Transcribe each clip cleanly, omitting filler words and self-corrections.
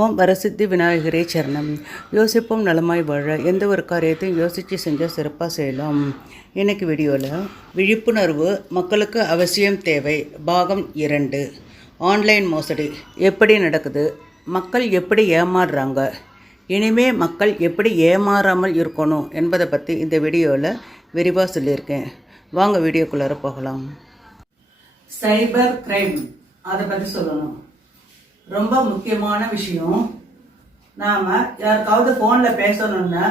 ஓம் வரசித்தி விநாயகரே சரணம். யோசிப்போம் நலமாய் வாழ. எந்த ஒரு காரியத்தையும் யோசித்து செஞ்சால் சிறப்பாக செய்யலாம். இன்னைக்கு வீடியோவில் விழிப்புணர்வு மக்களுக்கு அவசியம் தேவை பாகம் 2. ஆன்லைன் மோசடி எப்படி நடக்குது, மக்கள் எப்படி ஏமாறுறாங்க, இனிமே மக்கள் எப்படி ஏமாறாமல் இருக்கணும் என்பதை பற்றி இந்த வீடியோவில் விரிவாக சொல்லியிருக்கேன். வாங்க வீடியோக்குள்ளார போகலாம். சைபர் கிரைம் அதை பற்றி சொல்லணும். ரொம்ப முக்கியமான விஷயம். நாம யாருக்காவது போன்ல பேசணும்னா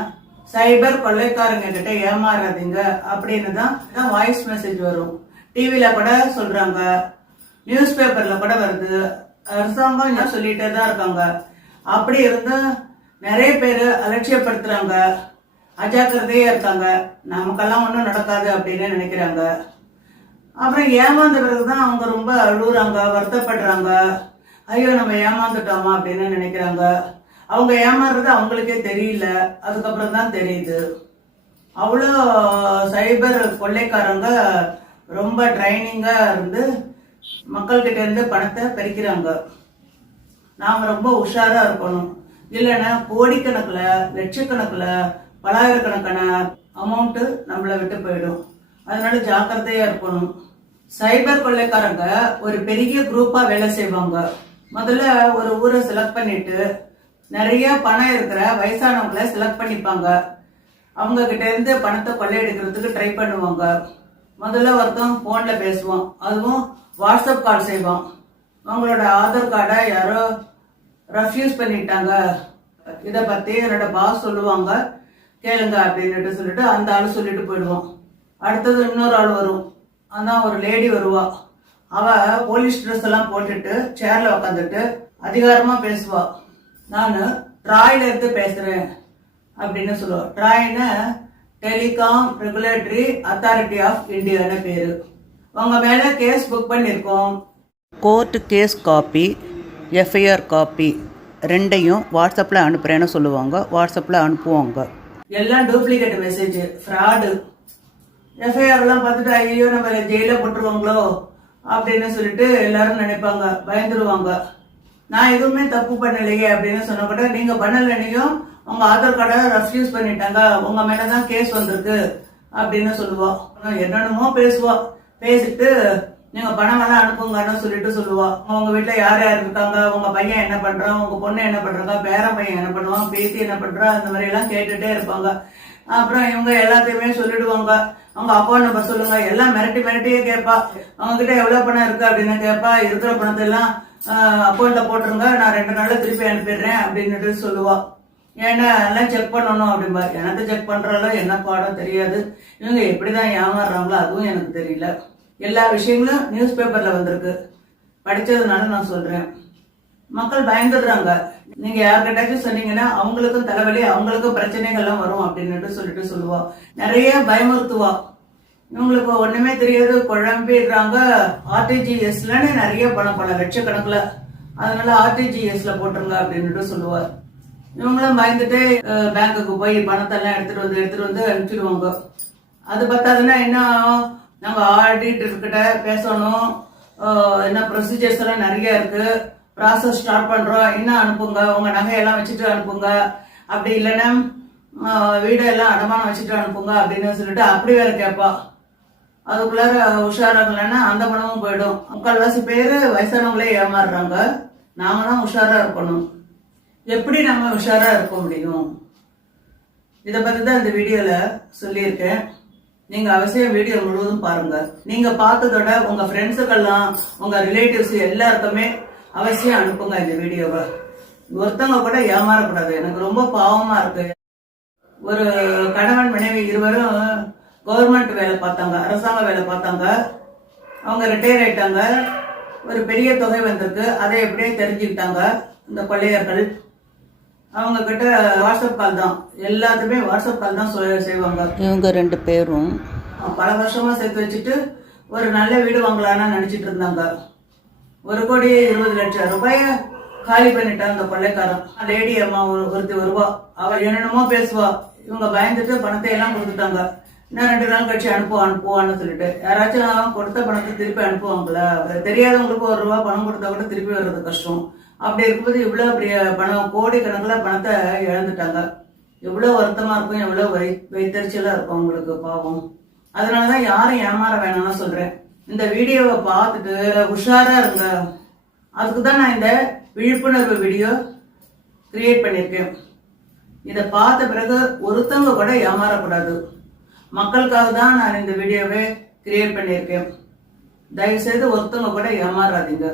சைபர் கொள்ளைக்காரங்க கிட்ட ஏமாறாதீங்க அப்படின்னு தான் வாய்ஸ் மெசேஜ் வரும். டிவில கூட சொல்றாங்க, நியூஸ் பேப்பர்ல கூட வருது, அரசாங்கம் சொல்லிட்டே தான் இருக்காங்க. அப்படி இருந்து நிறைய பேர் அலட்சியப்படுத்துறாங்க, அஜாக்கிரதையா இருக்காங்க, நமக்கெல்லாம் ஒன்றும் நடக்காது அப்படின்னு நினைக்கிறாங்க. அப்புறம் ஏமாந்த பிறகுதான் அவங்க ரொம்ப அழுகுறாங்க, வருத்தப்படுறாங்க. ஐயோ நம்ம ஏமாந்துட்டோமா அப்படின்னு நினைக்கிறாங்க. அவங்க ஏமாறுறது அவங்களுக்கே தெரியல, அதுக்கப்புறம் தான் தெரியுது. அவ்வளோ சைபர் கொள்ளைக்காரங்க ரொம்ப ட்ரைனிங்கா இருந்து மக்கள்கிட்ட இருந்து பணத்தை பறிக்கிறாங்க. நாம ரொம்ப உஷாரா இருக்கணும். இல்லைன்னா கோடிக்கணக்கில், லட்சக்கணக்கில், பலாயிரக்கணக்கான அமௌண்ட் நம்மளை விட்டு போயிடும். அதனால ஜாக்கிரதையா இருக்கணும். சைபர் கொள்ளைக்காரங்க ஒரு பெரிய குரூப்பா வேலை செய்வாங்க. முதல்ல ஒரு ஊரை செலக்ட் பண்ணிட்டு நிறைய பணம் இருக்கிற வயசானவங்களை செலக்ட் பண்ணிப்பாங்க. அவங்க கிட்ட இருந்து பணத்தை கொள்ளையடிக்கிறதுக்கு ட்ரை பண்ணுவாங்க. முதல்ல ஒருத்தன் போன்ல பேசுவான், அதுவும் வாட்ஸ்அப் கால் செய்வான். அவங்களோட ஆதார் கார்டை யாரோ ரெஃப்யூஸ் பண்ணிட்டாங்க, இதை பத்தி என்னோட பாஸ் சொல்லுவாங்க கேளுங்க அப்படின்னு சொல்லிட்டு அந்த ஆளு சொல்லிட்டு போயிடுவான். அடுத்தது இன்னொரு ஆள் வரும், அதான் ஒரு லேடி வருவா. அவ போலீஸ் ட்ரெஸ் எல்லாம் போட்டுட்டு சேர்ல உக்காந்துட்டு அதிகாரமா பேசுவா. நானு ட்ராயில இருந்து பேசுறேன் அப்படின்னு சொல்லுவா. ட்ராய்னு டெலிகாம் ரெகுலேட்டரி அத்தாரிட்டி ஆஃப் இந்தியான்னு பேரு. உங்க மேல கேஸ் புக் பண்ணிருக்கோம். Court case copy, FIR copy ரெண்டையும் வாட்ஸ்அப்ல அனுப்புறேன்னு சொல்லுவாங்க. வாட்ஸ்அப்ல அனுப்புவாங்க. எல்லாம் டூப்ளிகேட் மெசேஜ், ஃப்ராடு. எஃப்ஐஆர் எல்லாம் பார்த்துட்டு ஐயோ நம்ம ஜெயில போட்டுருவாங்களோ அப்படின்னு சொல்லிட்டு எல்லாரும் நினைப்பாங்க, பயந்துருவாங்க. நான் எதுவுமே தப்பு பண்ணலையே அப்படின்னு சொன்ன கூட நீங்க பண்ணலையும் உங்க ஆதார் கார்டை ரெஃப்யூஸ் பண்ணிட்டாங்க, உங்க மேலதான் கேஸ் வந்திருக்கு அப்படின்னு சொல்லுவா. என்னென்னமோ பேசுவா. பேசிட்டு நீங்க பணம் எல்லாம் அனுப்புங்கன்னு சொல்லிட்டு சொல்லுவா. உங்க வீட்டுல யார் யார் இருக்காங்க, உங்க பையன் என்ன பண்றான், உங்க பொண்ணு என்ன பண்றாங்க, பேரன் பையன் என்ன பண்ணுவான், பேத்தி என்ன பண்றா, அந்த மாதிரி எல்லாம் கேட்டுட்டே இருப்பாங்க. அப்புறம் இவங்க எல்லாத்தையுமே சொல்லிடுவாங்க. அவங்க அக்கௌண்ட் நம்பர் சொல்லுங்க, எல்லாம் மிரட்டியே கேட்பா. அவங்க கிட்ட எவ்வளவு பணம் இருக்கு அப்படின்னு கேட்பா. இருக்கிற பணத்தை எல்லாம் அக்கௌண்ட்ல போட்டுருங்க, நான் 2 நாள்ல திருப்பி அனுப்பிடுறேன் அப்படின்னு சொல்லுவா. ஏன்னா எல்லாம் செக் பண்ணணும் அப்படின்பா. எனக்கு செக் பண்றாலும் என்ன பாடம் தெரியாது. இவங்க எப்படிதான் ஏமாறுறாங்களோ அதுவும் எனக்கு தெரியல. எல்லா விஷயங்களும் நியூஸ் பேப்பர்ல வந்திருக்கு, படிச்சதுனால நான் சொல்றேன். மக்கள் பயந்துடுறாங்க. நீங்க யார்கிட்டாச்சும் சொன்னீங்கன்னா அவங்களுக்கும் தலைவலி, அவங்களுக்கும் பிரச்சனைகள்லாம் வரும் அப்படின்னு சொல்லிட்டு சொல்லுவா. நிறைய பயமுறுத்துவா. இவங்களுக்கு ஒண்ணுமே தெரியாது, குழம்பிடுறாங்க. ஆர்டிஜிஎஸ்லன்னு நிறைய பணம், பல லட்சக்கணக்குல, அதனால ஆர்டிஜிஎஸ்ல போட்டுருங்க அப்படின்னு சொல்லுவார். இவங்களும் பயந்துட்டு பேங்குக்கு போய் பணத்தெல்லாம் எடுத்துட்டு வந்து அனுப்பிச்சிடுவாங்க. அது பத்தாதுன்னா என்ன, நம்ம ஆடிட்டர் கிட்ட பேசணும், என்ன ப்ரொசீஜர்ஸ் எல்லாம் நிறைய இருக்கு, ப்ராசஸ் ஸ்டார்ட் பண்றோம், இன்னும் அனுப்புங்க, உங்க நகையெல்லாம் வச்சுட்டு அனுப்புங்க, அப்படி இல்லைன்னா வீடெல்லாம் அடமானம் வச்சுட்டு அனுப்புங்க அப்படின்னு சொல்லிட்டு அப்படி வேற கேட்பா. அதுக்குள்ளார உஷாராகலன்னா அந்த பணமும் போயிடும். முக்கால்வாசி பேரு வயசானவங்களே ஏமாறுறாங்க. நாம தான் உஷாரா இருக்கணும். எப்படி நம்ம உஷாரா இருக்க முடியும், இதை பத்தி தான் இந்த வீடியோல சொல்லியிருக்கேன். நீங்க அவசியம் வீடியோ முழுவதும் பாருங்க. நீங்க பார்த்ததோட உங்க ஃப்ரெண்ட்ஸுக்கெல்லாம், உங்க ரிலேட்டிவ்ஸ் எல்லாருக்குமே அவசியம் அனுப்புங்க இந்த வீடியோவை. ஒருத்தவங்க கூட ஏமாறக்கூடாது. எனக்கு ரொம்ப பாவமா இருக்கு. ஒரு கணவன் மனைவி இருவரும் கவர்மெண்ட் வேலை பார்த்தாங்க, அரசாங்க வேலை பார்த்தாங்க. அவங்க ரிட்டையர் ஆயிட்டாங்க. ஒரு பெரிய தொகை வந்திருக்கு. அதை எப்படியே தெரிஞ்சுக்கிட்டாங்க இந்த கொள்ளையர்கள். அவங்க கிட்ட வாட்ஸ்அப் கால் தான், எல்லாத்துமே வாட்ஸ்அப் கால் தான் செய்வாங்க. இவங்க 2 பேரும் பல வருஷமா சேர்த்து வச்சுட்டு ஒரு நல்ல வீடு வாங்கலான்னு நினைச்சிட்டு இருந்தாங்க. 1,20,00,000 ரூபாய காலி பண்ணிட்டான் அந்த கொள்ளைக்காரன். லேடி அம்மா ஒருத்தி வருவா, அவ என்னென்னமோ பேசுவா. இவங்க பயந்துட்டு பணத்தை எல்லாம் கொடுத்துட்டாங்க. இன்னும் 2 நாள் கழிச்சு அனுப்புவான்னு சொல்லிட்டு. யாராச்சும் கொடுத்த பணத்தை திருப்பி அனுப்புவாங்களா? தெரியாதவங்களுக்கு 1 ரூபா பணம் கொடுத்தா கூட திருப்பி வர்றது கஷ்டம். அப்படி இருக்கும்போது இவ்வளோ அப்படி பணம் கோடிக்கணக்கில் பணத்தை இழந்துட்டாங்க. எவ்வளோ வருத்தமாக இருக்கும், எவ்வளோ வைத்தறிச்சலாக இருக்கும் அவங்களுக்கு பாவம். அதனால தான் யாரும் ஏமாற வேணாம்னு சொல்கிறேன். இந்த வீடியோவை பார்த்துட்டு உஷாராக இருங்க. அதுக்கு தான் நான் இந்த விழிப்புணர்வு வீடியோ கிரியேட் பண்ணியிருக்கேன். இதை பார்த்த பிறகு ஒருத்தவங்க கூட ஏமாறக்கூடாது. மக்களுக்காக தான் நான் இந்த வீடியோவை கிரியேட் பண்ணியிருக்கேன். தயவுசெய்து ஒருத்தவங்க கூட ஏமாறாதீங்க.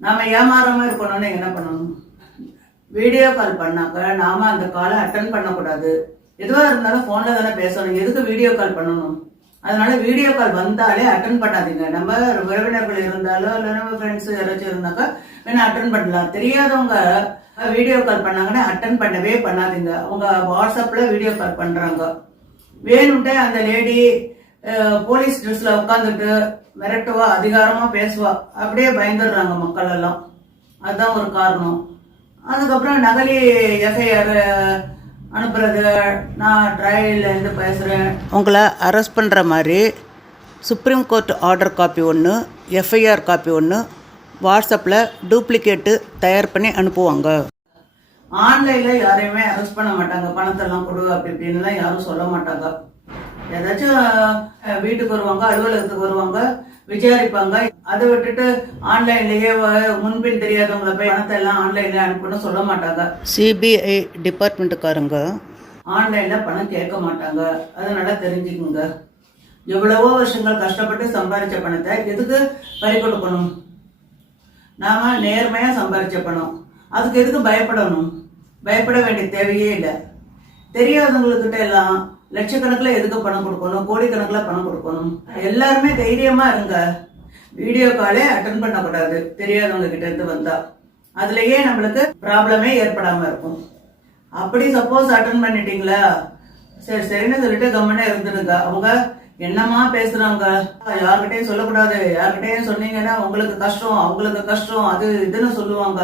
நாம ஏமாறாம இருக்கணும்னு என்ன பண்ணணும்? வீடியோ கால் பண்ணாக்க நாம அந்த காலை அட்டன் பண்ணக்கூடாது. எதுவாக இருந்தாலும் ஃபோனில் தானே பேசணும். எதுக்கு வீடியோ கால் பண்ணணும்? அதனால வீடியோ கால் வந்தாலே அட்டன் பண்ணாதீங்க. நம்ம உறவினர்கள் இருந்தாலோ இல்லை நம்ம ஃப்ரெண்ட்ஸ் யாராச்சும் இருந்தாக்கா வேணா அட்டன் பண்ணலாம். தெரியாதவங்க வீடியோ கால் பண்ணாங்கன்னா அட்டன் பண்ணவே பண்ணாதீங்க. அவங்க வாட்ஸ்அப்பில் வீடியோ கால் பண்ணுறாங்க. வேணும்ட்டு அந்த லேடி போலீஸ் ட்ரெஸ்ல உட்காந்துட்டு மிரட்டுவா, அதிகாரமா பேசுவா, அப்படியே பயந்துடுறாங்க மக்கள் எல்லாம். அதுதான் ஒரு காரணம். அதுக்கப்புறம் நகலி எஃப்ஐஆர் அனுப்புறது, நான் ட்ரையல்ல இருந்து பேசுறேன், உங்களை அரெஸ்ட் பண்ற மாதிரி சுப்ரீம் கோர்ட் ஆர்டர் காப்பி ஒன்று, எஃப்ஐஆர் காப்பி ஒன்று வாட்ஸ்அப்பில் டூப்ளிகேட்டு தயார் பண்ணி அனுப்புவாங்க. ஆன்லைனில் யாரையுமே அரெஸ்ட் பண்ண மாட்டாங்க. பணத்தெல்லாம் கொடு அப்படி இப்படின்லாம் யாரும் சொல்ல மாட்டாங்க. ஏதாச்சும் வீட்டுக்கு வருவாங்க, அலுவலகத்துக்கு வருவாங்க, விசாரிப்பாங்க. அதை விட்டுட்டு ஆன்லைன்லயே முன்பின் தெரியாதவங்களை போய் பணத்தை எல்லாம் ஆன்லைன்ல அனுப்புன்னு சொல்ல மாட்டாங்க. சிபிஐ டிபார்ட்மெண்ட்டுக்காரங்க ஆன்லைன்ல பணம் கேட்க மாட்டாங்க. அதனால தெரிஞ்சுக்குங்க. எவ்வளவோ வருஷங்கள் கஷ்டப்பட்டு சம்பாதிச்ச பணத்தை எதுக்கு பறி கொடுக்கணும்? நாம நேர்மையா சம்பாதிச்ச பணம், அதுக்கு எதுக்கு பயப்படணும்? பயப்பட வேண்டிய தேவையே இல்லை. தெரியாதவங்கக்கிட்ட எல்லாம் லட்சக்கணக்கில் எதுக்கு பணம் கொடுக்கணும்? கோடிக்கணக்கில் பணம் கொடுக்கணும்? எல்லாருமே தைரியமா இருங்க. வீடியோ காலே அட்டன் பண்ணக்கூடாது தெரியாதவங்க கிட்ட இருந்து வந்தா. அதுலயே நம்மளுக்கு ப்ராப்ளமே ஏற்படாம இருக்கும். அப்படி சப்போஸ் அட்டன் பண்ணிட்டீங்களா, சரி சரின்னு சொல்லிட்டு கம்மனே இருந்துருங்க. அவங்க என்னமா பேசுறாங்க, யார்கிட்டையும் சொல்லக்கூடாது. யார்கிட்டையும் சொன்னீங்கன்னா உங்களுக்கு கஷ்டம், அவங்களுக்கு கஷ்டம், அது இதுன்னு சொல்லுவாங்க.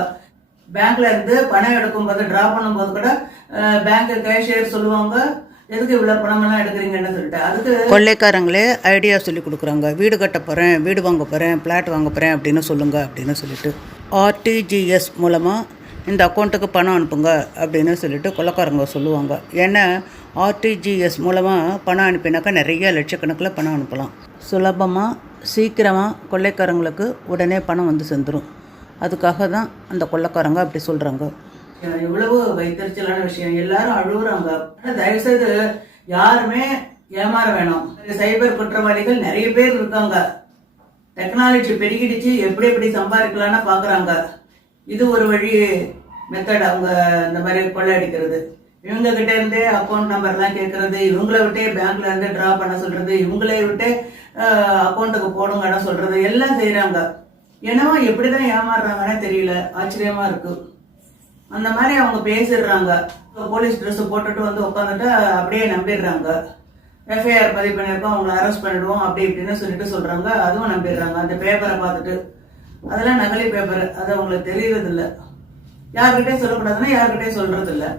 பேங்க்ல இருந்து பணம் எடுக்கும் போது, டிரா பண்ணும் போது கூட பேங்க் கேஷியர் சொல்லுவாங்க, எதுக்கு இவ்வளவு பணம் எல்லாம் எடுக்கிறீங்கன்னு சொல்லிட்டு. அதுக்கு கொள்ளைக்காரங்களே ஐடியா சொல்லி கொடுக்குறாங்க. வீடு கட்ட போறேன், வீடு வாங்க போறேன், பிளாட் வாங்க போறேன் அப்படின்னு சொல்லுங்க அப்படின்னு சொல்லிட்டு RTGS மூலமா இந்த அக்கௌண்ட்டுக்கு பணம் அனுப்புங்க அப்படின்னு சொல்லிட்டு கொள்ளைக்காரங்க சொல்லுவாங்க. ஏன்னா RTGS மூலமாக பணம் அனுப்பினாக்கா நிறைய லட்சக்கணக்கில் பணம் அனுப்பலாம். சுலபமாக சீக்கிரமாக கொள்ளைக்காரங்களுக்கு உடனே பணம் வந்து சேர்ந்துடும். அதுக்காக தான் அந்த கொள்ளைக்காரங்க அப்படி சொல்கிறாங்க. எவ்வளவு வைத்தறிச்சலான விஷயம். எல்லாரும் அழுகுறாங்க. தயவுசெய்து யாருமே ஏமாற வேணும். சைபர் குற்றவாளிகள் நிறைய பேர் இருக்காங்க. டெக்னாலஜி பெருகிடுச்சு, எப்படி எப்படி சம்பாதிக்கலாம்னு பாக்குறாங்க. இது ஒரு வழி மெத்தட். அவங்க இந்த மாதிரி கொள்ளையடிக்கிறது. இவங்க கிட்ட இருந்தே அக்கௌண்ட் நம்பர் எல்லாம் கேட்கறது, இவங்கள விட்டே பேங்க்ல இருந்து டிரா பண்ண சொல்றது, இவங்களே விட்டு அக்கௌண்ட்டுக்கு போடுங்கன்னு சொல்றது எல்லாம் செய்யறாங்க. என்னவோ எப்படிதான் ஏமாறுறாங்கன்னே தெரியல. ஆச்சரியமா இருக்கு. அந்த மாதிரி அவங்க பேசிடுறாங்க. போலீஸ் ட்ரெஸ் போட்டுட்டு வந்து உட்காந்துட்டு அப்படியே நம்பிடுறாங்க. எஃப்ஐஆர் பதிவு பண்ணியிருக்கோம், அவங்களை அரெஸ்ட் பண்ணிடுவோம் அப்படி இப்படின்னு சொல்லிட்டு சொல்றாங்க. அதுவும் நம்பிடுறாங்க. அந்த பேப்பரை பார்த்துட்டு அதெல்லாம் நகலி பேப்பர், அது அவங்களுக்கு தெரியறது இல்லை. யார்கிட்டயும் சொல்லக்கூடாதுன்னா யார்கிட்டயும் சொல்றது இல்லை.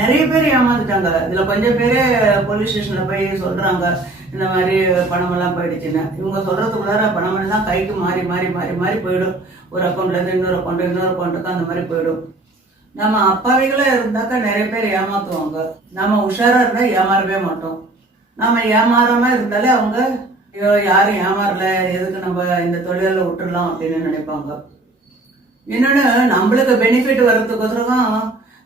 நிறைய பேர் ஏமாந்துட்டாங்க. இதுல கொஞ்சம் பேரே போலீஸ் ஸ்டேஷன்ல போய் சொல்றாங்க, இந்த மாதிரி பணம் எல்லாம் போயிடுச்சுன்னு. இவங்க சொல்றதுக்குள்ளார பணம் எல்லாம் கைக்கு மாறி மாறி மாறி மாறி போயிடும். ஒரு அக்கௌண்ட்ல இருந்து இன்னொரு அக்கௌண்ட்டுக்கு அந்த மாதிரி போயிடும். நம்ம அப்பாவிகளா இருந்தாக்கா நிறைய பேர் ஏமாத்துவாங்க. நாம உஷாரா இருந்தா ஏமாறவே மாட்டோம். நாம ஏமாறாம இருந்தாலே அவங்க யாரும் ஏமாறல, எதுக்கு நம்ம இந்த தொழில விட்டுடலாம் அப்படின்னு நினைப்பாங்க. இன்னொன்னு, நம்மளுக்கு பெனிஃபிட் வர்றதுக்கோசரம்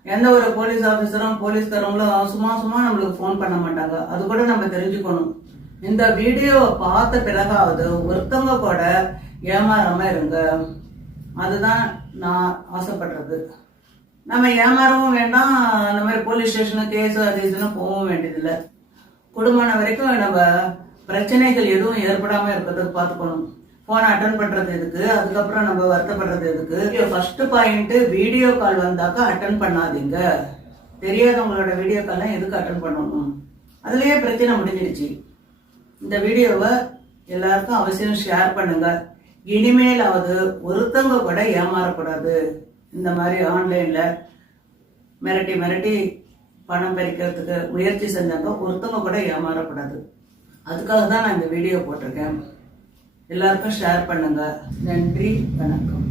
எந்த ஒரு போலீஸ் ஆபீசரும் போலீஸ்காரங்களும் சும்மா சும்மா நம்மளுக்கு போன் பண்ண மாட்டாங்க. அது கூட நம்ம தெரிஞ்சுக்கணும். இந்த வீடியோவை பார்த்த பிறகாவது ஒருத்தவங்க கூட ஏமாறாம இருங்க. அதுதான் நான் ஆசைப்படுறது. நம்ம ஏமாறவும் வேண்டாம், அந்த மாதிரி போலீஸ் ஸ்டேஷனு கேஸு அது இதுன்னு போகவும் வேண்டியதில்லை. குடும்பம் வரைக்கும் நம்ம பிரச்சனைகள் எதுவும் ஏற்படாம இருக்கிறதுக்கு பார்த்துக்கணும். போன் அட்டன் பண்றது எதுக்கு, அதுக்கப்புறம் நம்ம வருத்தப்படுறது எதுக்கு. ஃபர்ஸ்ட் பாயிண்ட், வீடியோ கால் வந்தாக்கா அட்டன் பண்ணாதீங்க. தெரியாதவங்களோட வீடியோ கால்லாம் எதுக்கு அட்டன் பண்ணணும்? அதுலயே பிரச்சனை முடிஞ்சிருச்சு. இந்த வீடியோவை எல்லாருக்கும் அவசியம் ஷேர் பண்ணுங்க. இனிமேலாவது ஒருத்தவங்க கூட ஏமாறக்கூடாது. இந்த மாதிரி ஆன்லைன்ல மிரட்டி மிரட்டி பணம் பறிக்கிறதுக்கு முயற்சி செஞ்சாங்க, ஒருத்தவங்க கூட ஏமாறக்கூடாது. அதுக்காக தான் நான் இந்த வீடியோ போட்டிருக்கேன். எல்லாருக்கும் ஷேர் பண்ணுங்க. நன்றி, வணக்கம்.